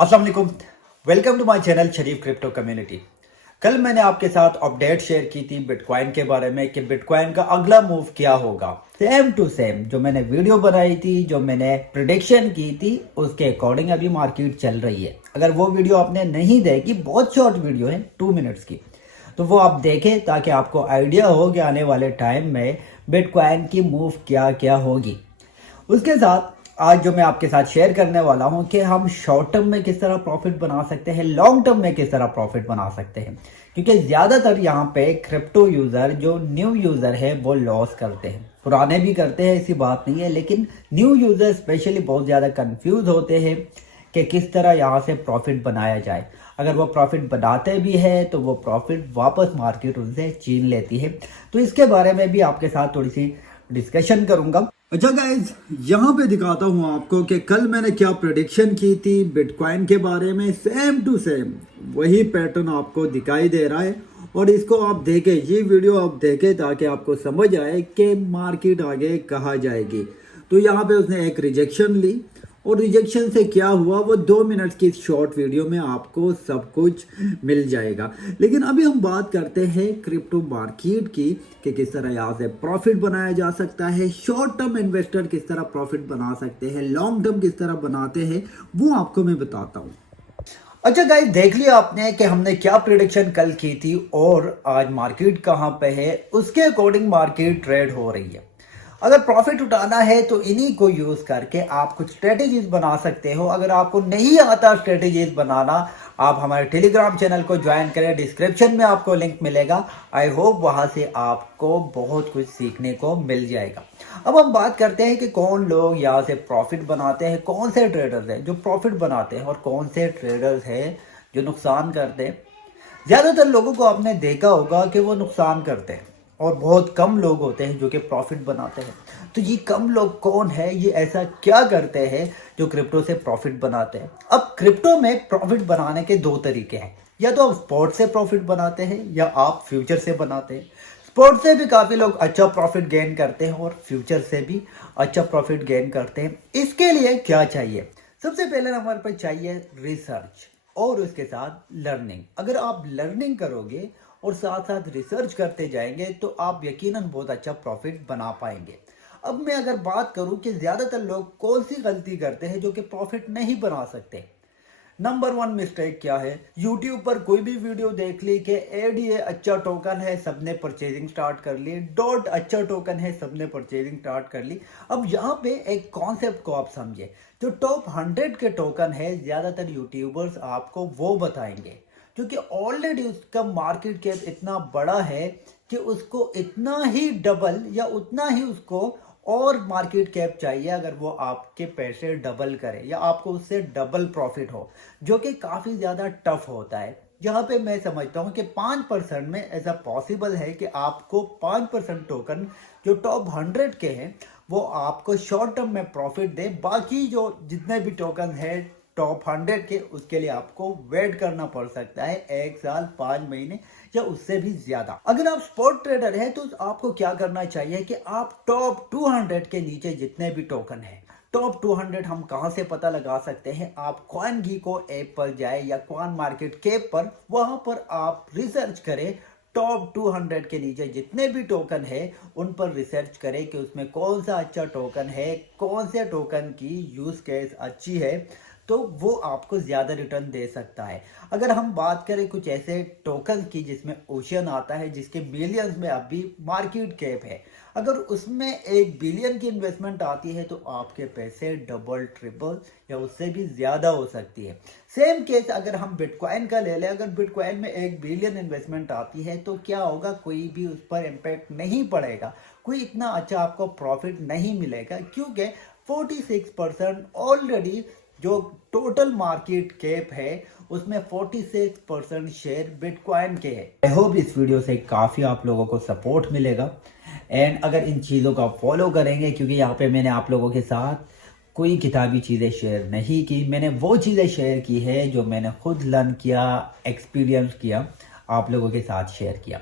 अस्सलाम वालेकुम। Welcome to my channel Sharif crypto community. कल मैंने आपके साथ अपडेट शेयर की थी बिटकॉइन के बारे में कि बिटकॉइन का अगला मूव क्या होगा। सेम टू सेम जो मैंने वीडियो बनाई थी, जो मैंने प्रिडिक्शन की थी, उसके अकॉर्डिंग अभी मार्केट चल रही है। अगर वो वीडियो आपने नहीं देखी, बहुत शॉर्ट वीडियो है 2 मिनट्स की, तो वो आप देखें ताकि आपको आइडिया हो कि आने वाले टाइम में बिटकॉइन की मूव क्या क्या होगी। उसके साथ आज जो मैं आपके साथ शेयर करने वाला हूं कि हम शॉर्ट टर्म में किस तरह प्रॉफिट बना सकते हैं, लॉन्ग टर्म में किस तरह प्रॉफिट बना सकते हैं। क्योंकि ज़्यादातर यहाँ पे क्रिप्टो यूज़र जो न्यू यूज़र है वो लॉस करते हैं, पुराने भी करते हैं, ऐसी बात नहीं है, लेकिन न्यू यूज़र स्पेशली बहुत ज़्यादा कंफ्यूज होते हैं कि किस तरह यहाँ से प्रॉफिट बनाया जाए। अगर वो प्रॉफिट बनाते भी है तो वो प्रॉफिट वापस मार्केट उनसे छीन लेती है। तो इसके बारे में भी आपके साथ थोड़ी सी डिस्कशन करूंगा। अच्छा गाइज, यहाँ पे दिखाता हूँ आपको कि कल मैंने क्या प्रेडिक्शन की थी बिटकॉइन के बारे में। सेम टू सेम वही पैटर्न आपको दिखाई दे रहा है और इसको आप देखें, ये वीडियो आप देखें ताकि आपको समझ आए कि मार्केट आगे कहाँ जाएगी। तो यहाँ पे उसने एक रिजेक्शन ली और रिजेक्शन से क्या हुआ वो 2 मिनट की शॉर्ट वीडियो में आपको सब कुछ मिल जाएगा। लेकिन अभी हम बात करते हैं क्रिप्टो मार्केट की कि किस तरह यहाँ से प्रॉफिट बनाया जा सकता है, शॉर्ट टर्म इन्वेस्टर किस तरह प्रॉफिट बना सकते हैं, लॉन्ग टर्म किस तरह बनाते हैं, वो आपको मैं बताता हूँ। अच्छा गाइस, देख लिया आपने कि हमने क्या प्रिडिक्शन कल की थी और आज मार्केट कहाँ पे है, उसके अकॉर्डिंग मार्केट ट्रेड हो रही है। अगर प्रॉफिट उठाना है तो इन्हीं को यूज करके आप कुछ स्ट्रेटेजीज बना सकते हो। अगर आपको नहीं आता स्ट्रेटेजीज बनाना, आप हमारे टेलीग्राम चैनल को ज्वाइन करें, डिस्क्रिप्शन में आपको लिंक मिलेगा। आई होप वहां से आपको बहुत कुछ सीखने को मिल जाएगा। अब हम बात करते हैं कि कौन लोग यहाँ से प्रॉफिट बनाते हैं, कौन से ट्रेडर्स हैं जो प्रॉफिट बनाते हैं और कौन से ट्रेडर्स हैं जो नुकसान करते हैं। ज्यादातर लोगों को आपने देखा होगा कि वो नुकसान करते हैं और बहुत कम लोग होते हैं जो कि प्रॉफिट बनाते हैं। तो ये कम लोग कौन है, ये ऐसा क्या करते हैं जो क्रिप्टो से प्रॉफिट बनाते हैं। अब क्रिप्टो में प्रॉफिट बनाने के 2 तरीके हैं, या तो आप स्पॉट से प्रॉफिट बनाते हैं या आप फ्यूचर से बनाते हैं। स्पॉट से भी काफी लोग अच्छा प्रॉफिट गेन करते हैं और फ्यूचर से भी अच्छा प्रॉफिट गेन करते हैं। इसके लिए क्या चाहिए? सबसे पहले हमारे पास चाहिए रिसर्च और उसके साथ लर्निंग। अगर आप लर्निंग करोगे और साथ साथ रिसर्च करते जाएंगे तो आप यकीनन बहुत अच्छा प्रॉफिट बना पाएंगे। अब मैं अगर बात करूं कि ज्यादातर लोग कौन सी गलती करते हैं जो कि प्रॉफिट नहीं बना सकते। नंबर 1 मिस्टेक क्या है? यूट्यूब पर कोई भी वीडियो देख ली कि एडीए अच्छा टोकन है, सबने परचेजिंग स्टार्ट कर ली, डॉट अच्छा टोकन है, सबने परचेजिंग स्टार्ट कर ली। अब यहाँ पे एक कॉन्सेप्ट को आप समझे, जो टॉप 100 के टोकन है ज्यादातर यूट्यूबर्स आपको वो बताएंगे क्योंकि ऑलरेडी उसका मार्केट कैप इतना बड़ा है कि उसको इतना ही डबल या उतना ही उसको और मार्केट कैप चाहिए अगर वो आपके पैसे डबल करे या आपको उससे डबल प्रॉफिट हो, जो कि काफी ज्यादा टफ होता है। यहाँ पे मैं समझता हूँ कि 5% में ऐसा पॉसिबल है कि आपको 5% टोकन जो टॉप 100 के हैं वो आपको शॉर्ट टर्म में प्रॉफिट दे। बाकी जो जितने भी टोकन है टॉप 100 के, उसके लिए आपको वेट करना पड़ सकता है 1 साल, 5 महीने या उससे भी ज्यादा। अगर आप स्पॉट ट्रेडर हैं तो आपको क्या करना चाहिए कि आप टॉप 200 के नीचे जितने भी टोकन है, टॉप 200 हम कहां से पता लगा सकते हैं? आप CoinGecko ऐप पर जाए या कॉइन मार्केट कैप पर, वहां पर आप रिसर्च करें। टॉप 200 के नीचे जितने भी टोकन है उन पर रिसर्च करें कि उसमें कौन सा अच्छा टोकन है, कौन से टोकन की यूज केस अच्छी है, तो वो आपको ज्यादा रिटर्न दे सकता है। अगर हम बात करें कुछ ऐसे टोकन की जिसमें ओशियन आता है, जिसके बिलियंस में अभी मार्केट कैप है, अगर उसमें 1 बिलियन की इन्वेस्टमेंट आती है तो आपके पैसे डबल ट्रिपल या उससे भी ज्यादा हो सकती है। सेम केस अगर हम बिटकॉइन का ले लें, अगर बिटकॉइन में 1 बिलियन इन्वेस्टमेंट आती है तो क्या होगा? कोई भी उस पर इम्पैक्ट नहीं पड़ेगा, कोई इतना अच्छा आपको प्रॉफिट नहीं मिलेगा क्योंकि 46% ऑलरेडी जो टोटल मार्केट कैप है उसमें 46% शेयर बिटकॉइन के है। आई होप इस वीडियो से काफ़ी आप लोगों को सपोर्ट मिलेगा एंड अगर इन चीज़ों को आप फॉलो करेंगे, क्योंकि यहाँ पे मैंने आप लोगों के साथ कोई किताबी चीज़ें शेयर नहीं की, मैंने वो चीज़ें शेयर की है जो मैंने खुद लर्न किया, एक्सपीरियंस किया, आप लोगों के साथ शेयर किया।